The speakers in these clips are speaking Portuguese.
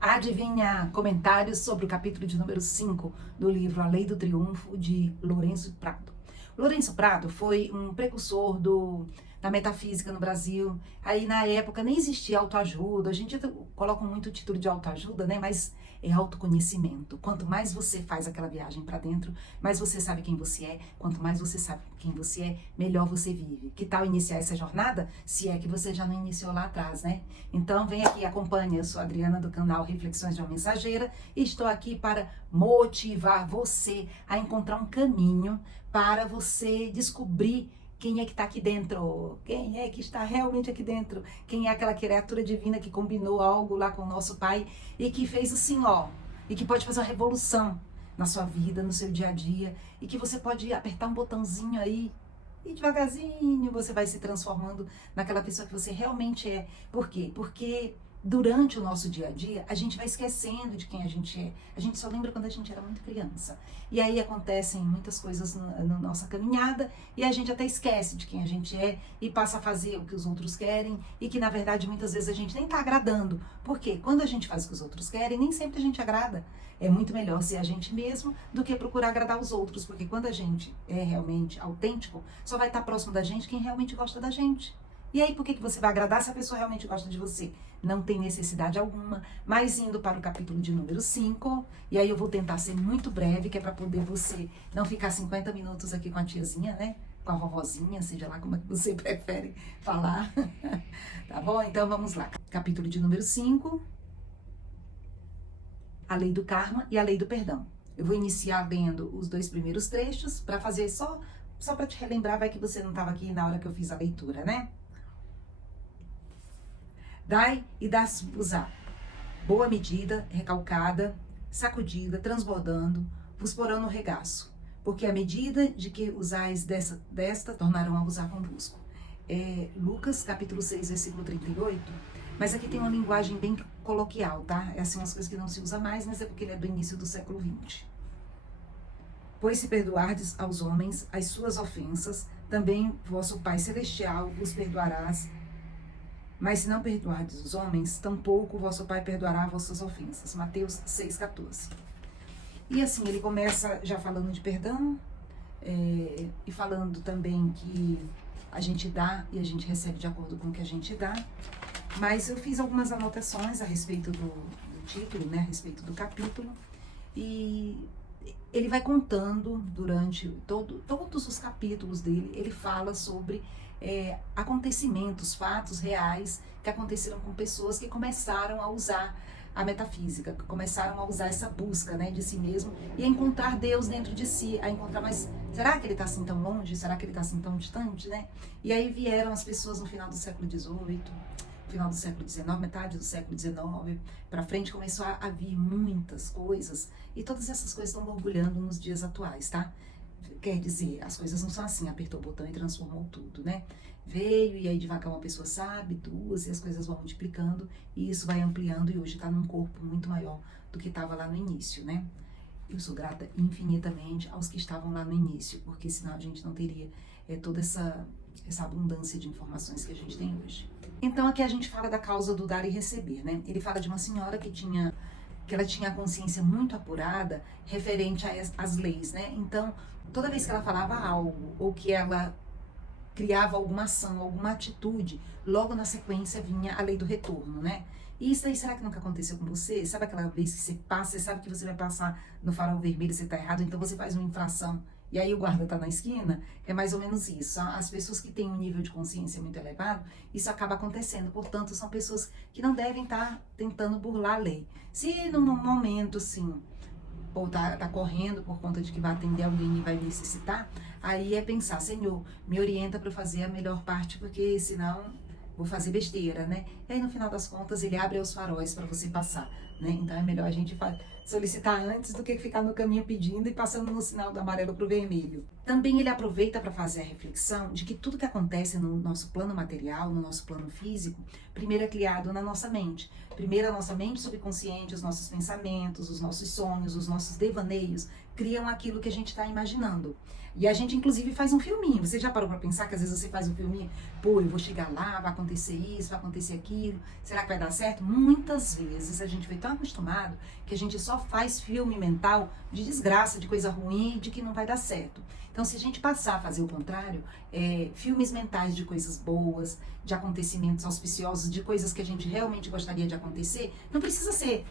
Adivinha comentários sobre o capítulo de número 5 do livro A Lei do Triunfo, de Lourenço Prado. Lourenço Prado foi um precursor da metafísica no Brasil. Aí, na época, nem existia autoajuda. A gente coloca muito o título de autoajuda, né? Mas é autoconhecimento. Quanto mais você faz aquela viagem para dentro, mais você sabe quem você é. Quanto mais você sabe quem você é, melhor você vive. Que tal iniciar essa jornada? Se é que você já não iniciou lá atrás, né? Então, vem aqui, acompanhe. Eu sou a Adriana do canal Reflexões de uma Mensageira e estou aqui para motivar você a encontrar um caminho para você descobrir quem é que está aqui dentro, quem é que está realmente aqui dentro, quem é aquela criatura divina que combinou algo lá com o nosso Pai e que fez assim, ó, e que pode fazer uma revolução na sua vida, no seu dia a dia, e que você pode apertar um botãozinho aí e devagarzinho você vai se transformando naquela pessoa que você realmente é. Por quê? Porque durante o nosso dia a dia, a gente vai esquecendo de quem a gente é. A gente só lembra quando a gente era muito criança. E aí acontecem muitas coisas na nossa caminhada e a gente até esquece de quem a gente é e passa a fazer o que os outros querem e que, na verdade, muitas vezes a gente nem está agradando. Por quê? Quando a gente faz o que os outros querem, nem sempre a gente agrada. É muito melhor ser a gente mesmo do que procurar agradar os outros, porque quando a gente é realmente autêntico, só vai estar próximo da gente quem realmente gosta da gente. E aí, por que você vai agradar se a pessoa realmente gosta de você? Não tem necessidade alguma. Mas indo para o capítulo de número 5, e aí eu vou tentar ser muito breve, que é para poder você não ficar 50 minutos aqui com a tiazinha, né? Com a vovozinha, seja lá como é que você prefere falar. Tá bom? Então vamos lá. Capítulo de número 5, a lei do karma e a lei do perdão. Eu vou iniciar lendo os 2 primeiros trechos para fazer só para te relembrar, vai que você não estava aqui na hora que eu fiz a leitura, né? Dai e dá-se-vos-á, boa medida, recalcada, sacudida, transbordando, vos porão no regaço, porque a medida de que usais desta tornarão a usar convosco. Lucas, capítulo 6, versículo 38, mas aqui tem uma linguagem bem coloquial, tá? É assim umas coisas que não se usa mais, mas é porque ele é do início do século 20. Pois se perdoardes aos homens as suas ofensas, também vosso Pai Celestial vos perdoarás. Mas se não perdoardes os homens, tampouco o vosso Pai perdoará vossas ofensas. Mateus 6,14. E assim, ele começa já falando de perdão, e falando também que a gente dá e a gente recebe de acordo com o que a gente dá. Mas eu fiz algumas anotações a respeito do título, né, a respeito do capítulo. E ele vai contando durante todos os capítulos dele, ele fala sobre acontecimentos, fatos reais que aconteceram com pessoas que começaram a usar a metafísica, que começaram a usar essa busca, né, de si mesmo e a encontrar Deus dentro de si, a encontrar, mas será que ele está assim tão longe? Será que ele está assim tão distante, né? E aí vieram as pessoas no final do século XVIII, final do século XIX, metade do século XIX, para frente começou a vir muitas coisas e todas essas coisas estão borbulhando nos dias atuais, tá? Quer dizer, as coisas não são assim, apertou o botão e transformou tudo, né? Veio e aí devagar uma pessoa sabe, 2, e as coisas vão multiplicando e isso vai ampliando e hoje está num corpo muito maior do que estava lá no início, né? Eu sou grata infinitamente aos que estavam lá no início, porque senão a gente não teria toda essa abundância de informações que a gente tem hoje. Então aqui a gente fala da causa do dar e receber, né? Ele fala de uma senhora que ela tinha a consciência muito apurada referente às leis, né? Então, toda vez que ela falava algo ou que ela criava alguma ação, alguma atitude, logo na sequência vinha a lei do retorno, né? E isso aí, será que nunca aconteceu com você? Sabe aquela vez que você passa, você sabe que você vai passar no farol vermelho e você tá errado, então você faz uma infração e aí o guarda tá na esquina? É mais ou menos isso. As pessoas que têm um nível de consciência muito elevado, isso acaba acontecendo. Portanto, são pessoas que não devem estar tentando burlar a lei. Se num momento, assim, ou tá correndo por conta de que vai atender alguém e vai necessitar, aí é pensar, Senhor, me orienta para fazer a melhor parte, porque senão vou fazer besteira, né? E aí no final das contas ele abre os faróis para você passar, né? Então é melhor a gente solicitar antes do que ficar no caminho pedindo e passando no sinal do amarelo para o vermelho. Também ele aproveita para fazer a reflexão de que tudo que acontece no nosso plano material, no nosso plano físico, primeiro é criado na nossa mente. Primeiro a nossa mente subconsciente, os nossos pensamentos, os nossos sonhos, os nossos devaneios, criam aquilo que a gente está imaginando. E a gente, inclusive, faz um filminho. Você já parou para pensar que às vezes você faz um filminho? Pô, eu vou chegar lá, vai acontecer isso, vai acontecer aquilo. Será que vai dar certo? Muitas vezes a gente foi tão acostumado que a gente só faz filme mental de desgraça, de coisa ruim, de que não vai dar certo. Então, se a gente passar a fazer o contrário, filmes mentais de coisas boas, de acontecimentos auspiciosos, de coisas que a gente realmente gostaria de acontecer, não precisa ser,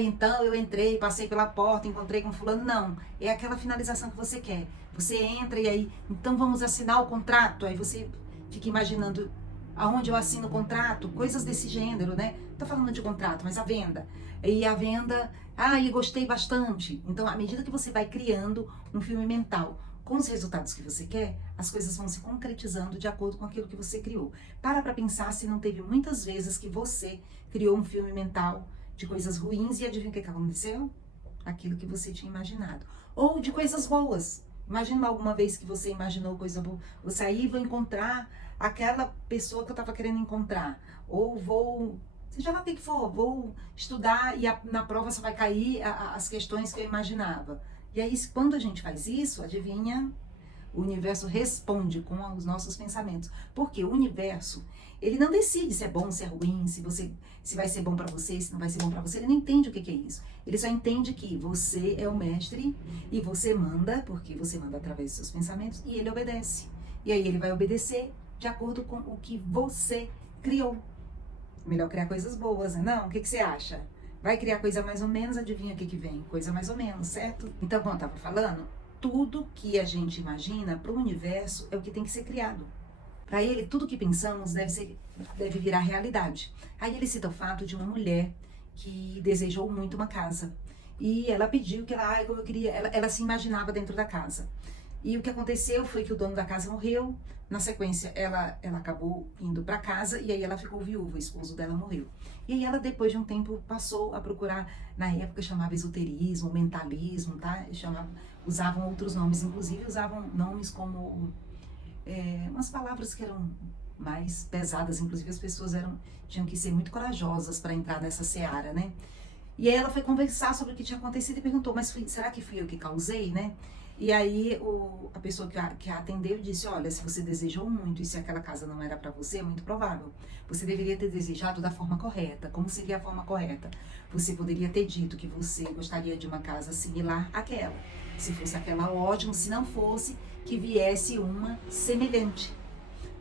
então eu entrei, passei pela porta, encontrei com fulano, não. É aquela finalização que você quer. Você entra e aí, então vamos assinar o contrato, aí você fica imaginando aonde eu assino o contrato, coisas desse gênero, né? Tô falando de contrato, mas a venda. E a venda, e gostei bastante. Então, à medida que você vai criando um filme mental, com os resultados que você quer, as coisas vão se concretizando de acordo com aquilo que você criou. Para pensar se não teve muitas vezes que você criou um filme mental de coisas ruins e adivinha o que aconteceu? Aquilo que você tinha imaginado. Ou de coisas boas. Imagina alguma vez que você imaginou coisa boa. Você aí vou encontrar aquela pessoa que eu estava querendo encontrar. Ou vou... seja lá o que for, vou estudar e na prova só vai cair as questões que eu imaginava. E aí, quando a gente faz isso, adivinha? O universo responde com os nossos pensamentos. Porque o universo, ele não decide se é bom, se é ruim, se vai ser bom para você, se não vai ser bom para você. Ele não entende o que é isso. Ele só entende que você é o mestre e você manda, porque você manda através dos seus pensamentos, e ele obedece. E aí ele vai obedecer de acordo com o que você criou. Melhor criar coisas boas, né? Não? O que você acha? Vai criar coisa mais ou menos, adivinha o que vem? Coisa mais ou menos, certo? Então, como eu estava falando, tudo que a gente imagina para o universo é o que tem que ser criado. Para ele, tudo que pensamos deve virar realidade. Aí ele cita o fato de uma mulher que desejou muito uma casa. E ela pediu que como eu queria, ela se imaginava dentro da casa. E o que aconteceu foi que o dono da casa morreu. Na sequência, ela acabou indo para casa e aí ela ficou viúva, o esposo dela morreu. E aí ela, depois de um tempo, passou a procurar, na época chamava esoterismo, mentalismo, tá? Usavam outros nomes, inclusive usavam nomes como umas palavras que eram mais pesadas, inclusive as pessoas tinham que ser muito corajosas para entrar nessa seara, né? E aí ela foi conversar sobre o que tinha acontecido e perguntou, mas será que fui eu que causei, né? E aí a pessoa que a atendeu disse, olha, se você desejou muito e se aquela casa não era para você, é muito provável. Você deveria ter desejado da forma correta. Como seria a forma correta? Você poderia ter dito que você gostaria de uma casa similar àquela. Se fosse aquela, ótimo. Se não fosse, que viesse uma semelhante.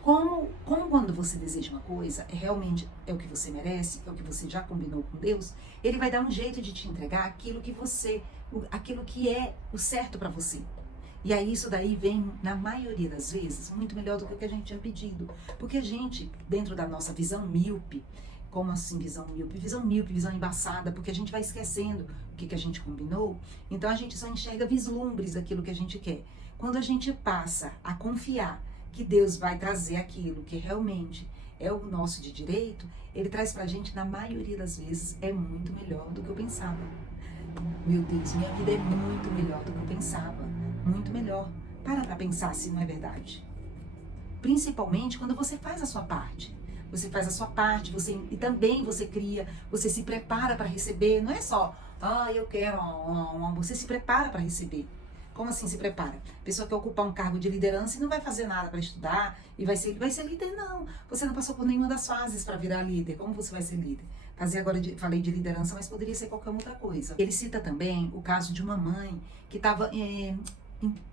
Como quando você deseja uma coisa, realmente é o que você merece, é o que você já combinou com Deus, ele vai dar um jeito de te entregar aquilo que é o certo para você. E aí isso daí vem, na maioria das vezes, muito melhor do que o que a gente tinha pedido. Porque a gente, dentro da nossa visão míope, como assim visão míope? Visão míope, visão embaçada, porque a gente vai esquecendo o que a gente combinou, então a gente só enxerga vislumbres daquilo que a gente quer. Quando a gente passa a confiar que Deus vai trazer aquilo que realmente é o nosso de direito, ele traz pra gente, na maioria das vezes, é muito melhor do que eu pensava. Meu Deus, minha vida é muito melhor do que eu pensava. Muito melhor. Para pra pensar se não é verdade. Principalmente quando você faz a sua parte. Você faz a sua parte, e também você cria, você se prepara para receber. Não é só, eu quero, você se prepara para receber. Como assim se prepara? A pessoa que ocupar um cargo de liderança e não vai fazer nada para estudar e vai ser líder, não. Você não passou por nenhuma das fases para virar líder. Como você vai ser líder? Falei de liderança, mas poderia ser qualquer outra coisa. Ele cita também o caso de uma mãe que estava,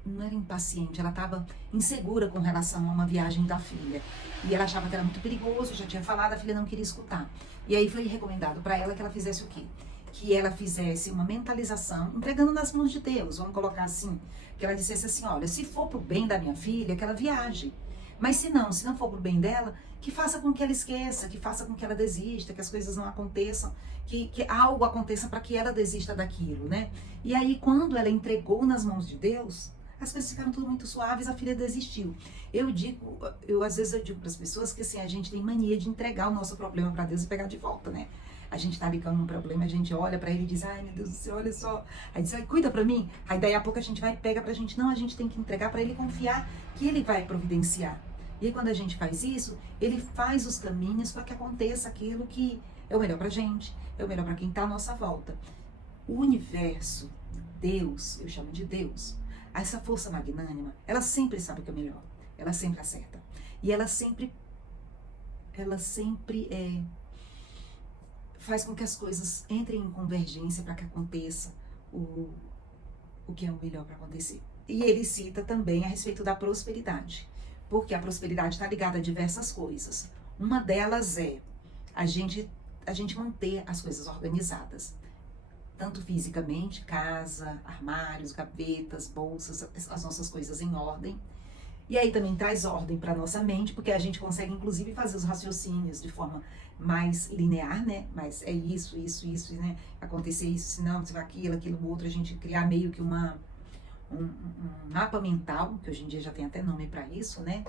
não era impaciente, ela estava insegura com relação a uma viagem da filha. E ela achava que era muito perigoso, já tinha falado, a filha não queria escutar. E aí foi recomendado para ela que ela fizesse o quê? Que ela fizesse uma mentalização, entregando nas mãos de Deus, vamos colocar assim, que ela dissesse assim, olha, se for pro bem da minha filha, que ela viaje, mas se não for pro bem dela, que faça com que ela esqueça, que faça com que ela desista, que as coisas não aconteçam, que algo aconteça para que ela desista daquilo, né? E aí, quando ela entregou nas mãos de Deus, as coisas ficaram tudo muito suaves, a filha desistiu. Às vezes eu digo para as pessoas que assim, a gente tem mania de entregar o nosso problema para Deus e pegar de volta, né? A gente tá ligando um problema, a gente olha pra ele e diz, ai meu Deus do céu, olha só. Aí diz, cuida pra mim. Aí daí a pouco a gente vai e pega pra gente. Não, a gente tem que entregar pra ele, confiar que ele vai providenciar. E aí, quando a gente faz isso, ele faz os caminhos para que aconteça aquilo que é o melhor para a gente, é o melhor para quem está à nossa volta. O universo, Deus, eu chamo de Deus, essa força magnânima, ela sempre sabe o que é melhor, ela sempre acerta. E ela sempre faz com que as coisas entrem em convergência para que aconteça o que é o melhor para acontecer. E ele cita também a respeito da prosperidade, porque a prosperidade está ligada a diversas coisas. Uma delas é a gente manter as coisas organizadas, tanto fisicamente, casa, armários, gavetas, bolsas, as nossas coisas em ordem. E aí também traz ordem para nossa mente, porque a gente consegue inclusive fazer os raciocínios de forma mais linear, né? Mas é isso, né? Acontecer isso, senão, se vai aquilo outro, a gente criar meio que um mapa mental, que hoje em dia já tem até nome para isso, né?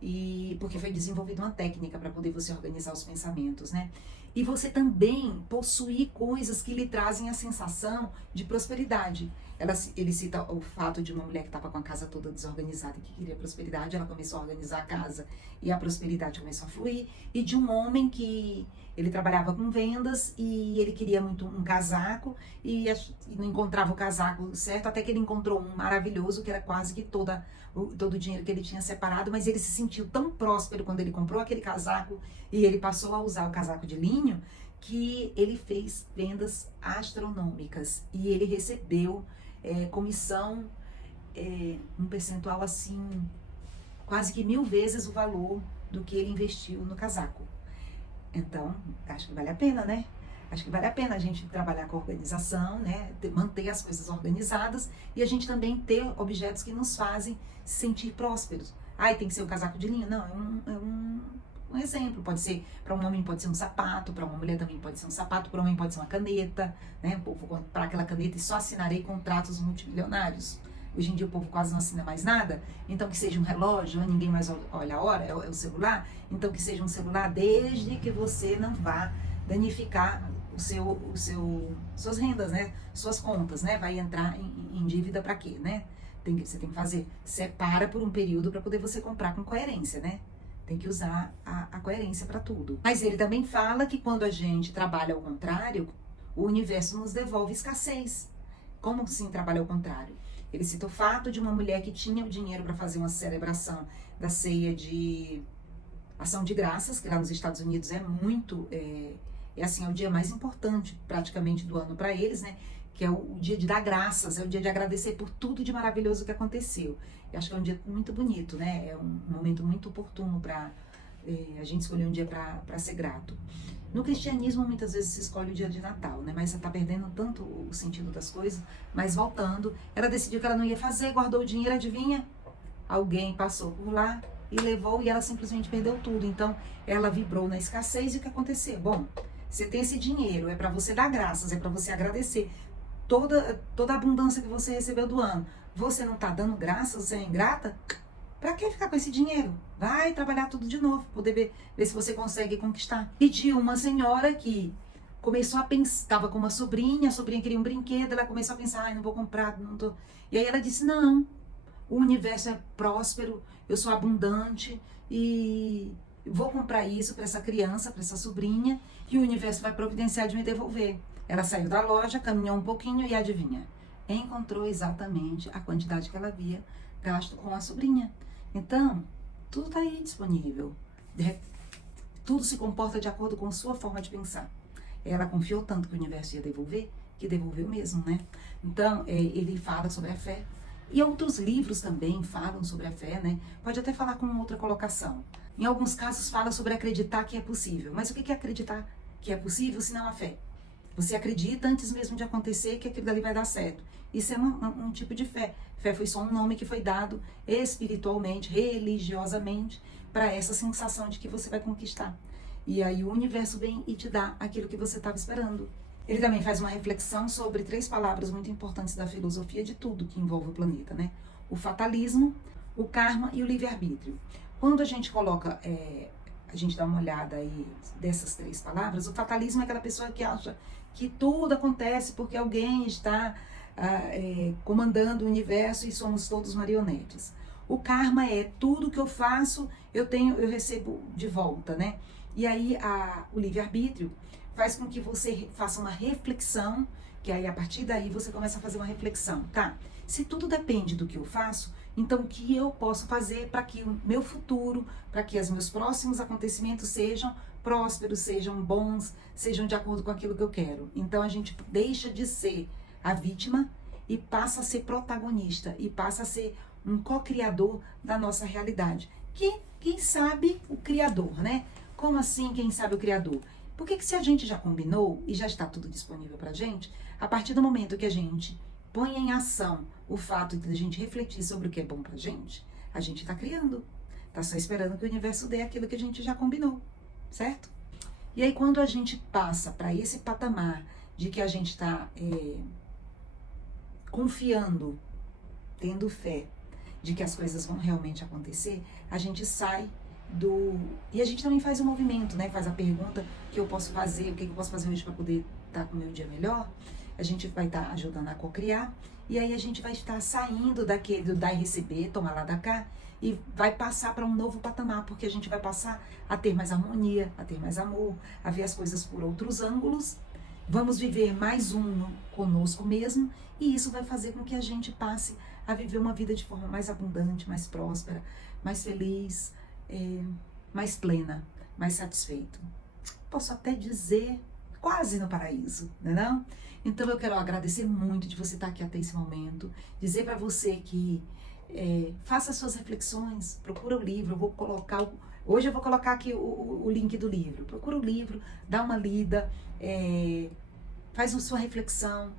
E porque foi desenvolvida uma técnica para poder você organizar os pensamentos, né? E você também possuir coisas que lhe trazem a sensação de prosperidade. Ele cita o fato de uma mulher que estava com a casa toda desorganizada e que queria prosperidade, ela começou a organizar a casa e a prosperidade começou a fluir. E de um homem que ele trabalhava com vendas e ele queria muito um casaco e não encontrava o casaco certo, até que ele encontrou um maravilhoso que era quase que todo o dinheiro que ele tinha separado, mas ele se sentiu tão próspero quando ele comprou aquele casaco e ele passou a usar o casaco de linho, que ele fez vendas astronômicas e ele recebeu comissão, um percentual assim, quase que 1000 vezes o valor do que ele investiu no casaco. Então, acho que vale a pena, né? Acho que vale a pena a gente trabalhar com a organização, né? Manter as coisas organizadas e a gente também ter objetos que nos fazem se sentir prósperos. Ai, tem que ser um casaco de linho? Não, é um exemplo. Pode ser, para um homem pode ser um sapato, para uma mulher também pode ser um sapato, para um homem pode ser uma caneta, né? Vou comprar aquela caneta e só assinarei contratos multimilionários. Hoje em dia o povo quase não assina mais nada, então que seja um relógio, ninguém mais olha a hora, é o celular, então que seja um celular desde que você não vá danificar suas rendas, né? Suas contas, né? Vai entrar em dívida para quê, né? Você tem que fazer, separa por um período para poder você comprar com coerência, né? Tem que usar a coerência para tudo. Mas ele também fala que quando a gente trabalha ao contrário, o universo nos devolve escassez. Como assim trabalha ao contrário? Ele cita o fato de uma mulher que tinha o dinheiro para fazer uma celebração da ceia de ação de graças, que lá nos Estados Unidos é muito, é o dia mais importante praticamente do ano para eles, né? Que é o dia de dar graças, é o dia de agradecer por tudo de maravilhoso que aconteceu. Eu acho que é um dia muito bonito, né? É um momento muito oportuno para a gente escolher um dia para ser grato. No cristianismo, muitas vezes se escolhe o dia de Natal, né? Mas você está perdendo tanto o sentido das coisas. Mas voltando, ela decidiu que ela não ia fazer, guardou o dinheiro, adivinha? Alguém passou por lá e levou e ela simplesmente perdeu tudo. Então, ela vibrou na escassez e o que aconteceu? Bom, você tem esse dinheiro, é para você dar graças, é para você agradecer toda a abundância que você recebeu do ano. Você não está dando graças, você é ingrata? Para que ficar com esse dinheiro? Vai trabalhar tudo de novo, poder ver se você consegue conquistar. E de uma senhora que começou a pensar, estava com uma sobrinha, a sobrinha queria um brinquedo, ela começou a pensar, ai, não vou comprar, não tô. E aí ela disse, não, o universo é próspero, eu sou abundante e vou comprar isso para essa criança, para essa sobrinha, e o universo vai providenciar de me devolver. Ela saiu da loja, caminhou um pouquinho e adivinha? Encontrou exatamente a quantidade que ela havia gasto com a sobrinha. Então, tudo está aí disponível. Tudo se comporta de acordo com a sua forma de pensar. Ela confiou tanto que o universo ia devolver, que devolveu mesmo, né? Então, ele fala sobre a fé. E outros livros também falam sobre a fé, né? Pode até falar com outra colocação. Em alguns casos fala sobre acreditar que é possível. Mas o que é acreditar que é possível se não a fé? Você acredita antes mesmo de acontecer que aquilo dali vai dar certo. Isso é um tipo de fé. Fé foi só um nome que foi dado espiritualmente, religiosamente, para essa sensação de que você vai conquistar. E aí o universo vem e te dá aquilo que você estava esperando. Ele também faz uma reflexão sobre 3 palavras muito importantes da filosofia de tudo que envolve o planeta, né? O fatalismo, o karma e o livre-arbítrio. Quando a gente coloca, a gente dá uma olhada aí dessas 3 palavras, o fatalismo é aquela pessoa que acha que tudo acontece porque alguém está comandando o universo e somos todos marionetes. O karma é tudo que eu faço, eu recebo de volta, né? E aí o livre-arbítrio faz com que você faça uma reflexão, que aí a partir daí você começa a fazer uma reflexão, tá? Se tudo depende do que eu faço, então o que eu posso fazer para que o meu futuro, para que os meus próximos acontecimentos sejam prósperos, sejam bons, sejam de acordo com aquilo que eu quero. Então a gente deixa de ser a vítima e passa a ser protagonista e passa a ser um co-criador da nossa realidade. Quem sabe o criador, né? Como assim quem sabe o criador? Porque que se a gente já combinou e já está tudo disponível pra gente, a partir do momento que a gente põe em ação o fato de a gente refletir sobre o que é bom pra gente, a gente tá criando. Tá só esperando que o universo dê aquilo que a gente já combinou, certo? E aí quando a gente passa para esse patamar de que a gente está confiando, tendo fé de que as coisas vão realmente acontecer, a gente sai e a gente também faz o movimento, né? Faz a pergunta que eu posso fazer, o que eu posso fazer hoje para poder estar com o meu dia melhor. A gente vai estar ajudando a co-criar e aí a gente vai estar saindo daquele do dar e receber, tomar lá da cá, e vai passar para um novo patamar, porque a gente vai passar a ter mais harmonia, a ter mais amor, a ver as coisas por outros ângulos. Vamos viver mais conosco mesmo, e isso vai fazer com que a gente passe a viver uma vida de forma mais abundante, mais próspera, mais feliz, mais plena, mais satisfeito. Posso até dizer, quase no paraíso, né não? Então eu quero agradecer muito de você estar aqui até esse momento, dizer para você que faça suas reflexões, procura o livro, hoje eu vou colocar aqui o link do livro, procura o livro, dá uma lida, faz a sua reflexão,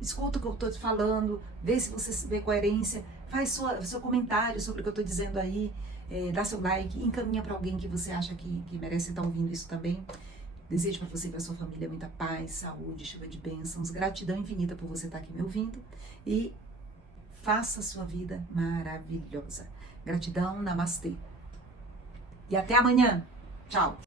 escuta o que eu estou falando, vê se você vê coerência, faz seu comentário sobre o que eu estou dizendo aí, dá seu like, encaminha para alguém que você acha que merece estar ouvindo isso também. Desejo para você e para sua família muita paz, saúde, chuva de bênçãos, gratidão infinita por você estar aqui me ouvindo e faça a sua vida maravilhosa. Gratidão, namastê. E até amanhã. Tchau.